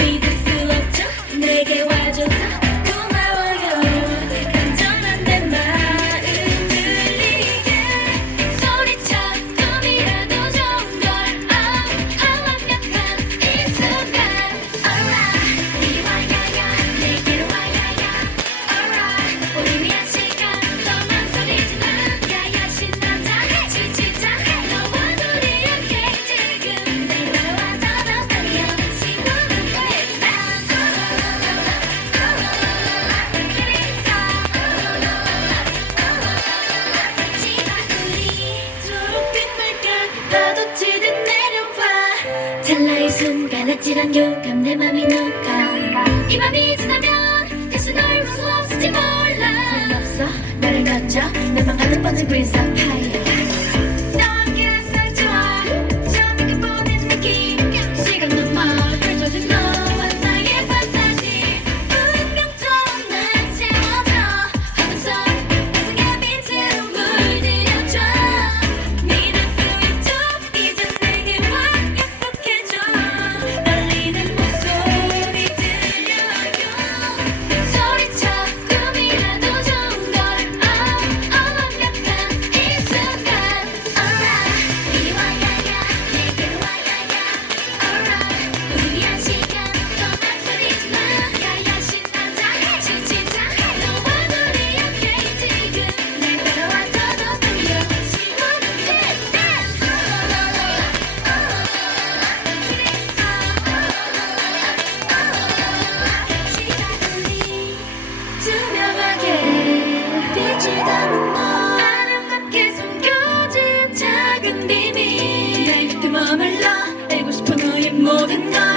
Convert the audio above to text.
be the 아찔한 교감 내 맘이 녹아 이 맘이 지나면 다시 널볼수 없을지 몰라. 없어? 나를 걷죠 내맘 가득 뻗은 green sapphire. 지금, 너. 아름답게 숨겨진 작은 비밀. 날 곁에 머물러 알고 싶어 너의 모든 것